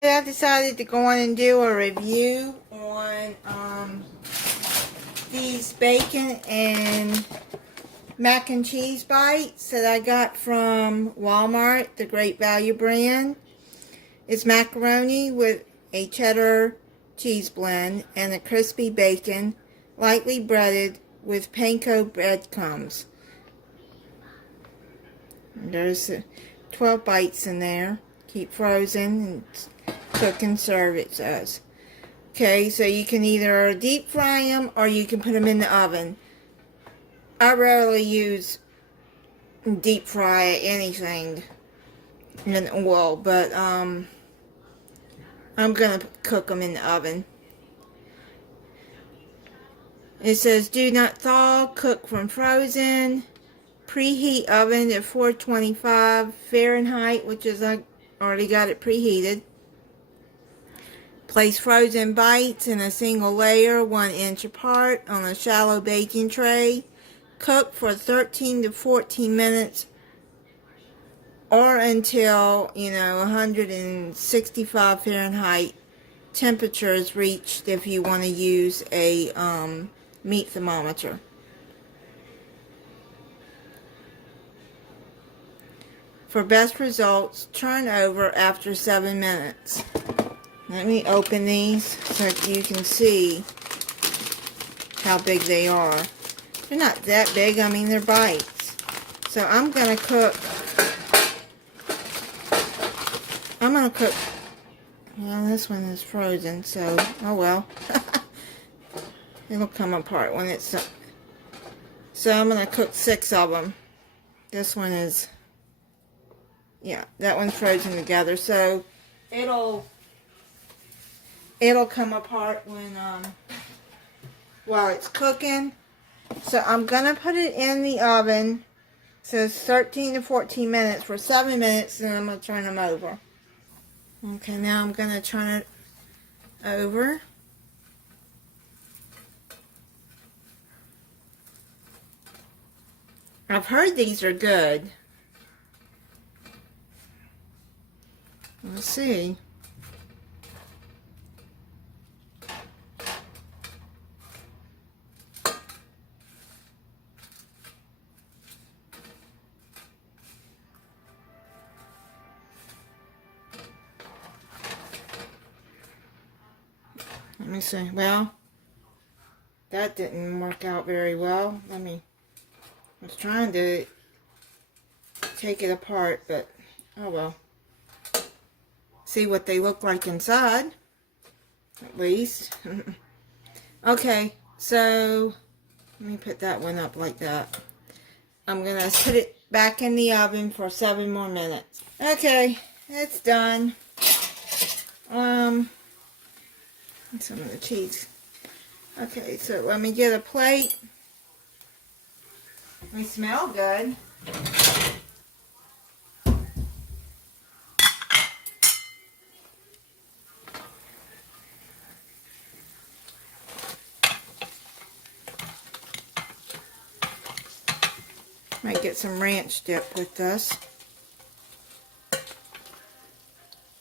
I decided to go on and do a review on these bacon and mac and cheese bites that I got from Walmart, the Great Value brand. It's macaroni with a cheddar cheese blend and a crispy bacon, lightly breaded with panko breadcrumbs. There's 12 bites in there. Keep frozen and cook and serve, it says. Okay, so you can either deep fry them or you can put them in the oven. I rarely use deep fry anything in oil, but I'm gonna cook them in the oven. It says do not thaw, cook from frozen, preheat oven at 425 Fahrenheit, which is I already got it preheated. Place frozen bites in a single layer 1 inch apart on a shallow baking tray. Cook for 13 to 14 minutes or until 165 Fahrenheit temperature is reached if you want to use a meat thermometer. For best results, turn over after 7 minutes. Let me open these so that you can see how big they are. They're not that big, I mean they're bites. So I'm going to cook, well, this one is frozen, so, oh well. It'll come apart when it's done. So I'm going to cook 6 of them. This one is, yeah, that one's frozen together, so it'll come apart when while it's cooking. So I'm gonna put it in the oven. So it's 13 to 14 minutes for 7 minutes, and I'm gonna turn them over. Okay, now I'm gonna turn it over. I've heard these are good. Let's see. Let me see. Well, that didn't work out very well. I was trying to take it apart, but oh well. See what they look like inside, at least. Okay, so let me put that one up like that. I'm gonna put it back in the oven for 7 more minutes. Okay, it's done. Some of the cheese. Okay, so let me get a plate. They smell good. Might get some ranch dip with this. I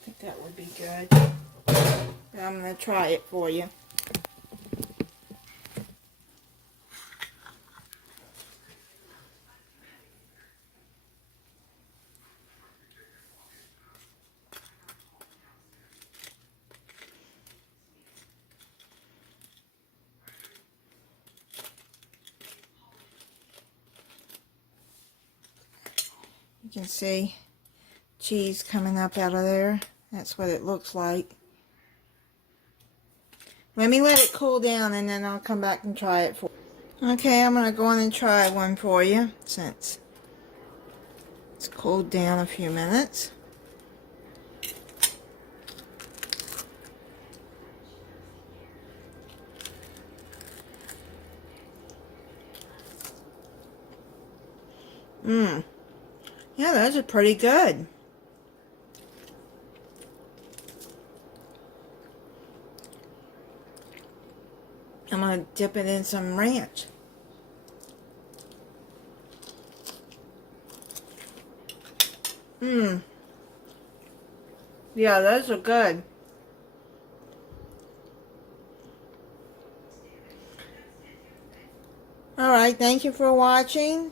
think that would be good. But I'm going to try it for you. You can see cheese coming up out of there. That's what it looks like. Let me let it cool down and then I'll come back and try it for you. Okay, I'm going to go on and try one for you since it's cooled down a few minutes. Yeah, those are pretty good. I'm going to dip it in some ranch. Yeah, those are good. Alright, thank you for watching.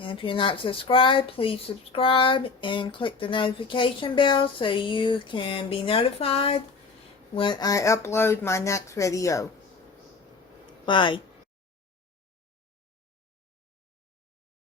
And if you're not subscribed, please subscribe and click the notification bell so you can be notified when I upload my next video. Bye.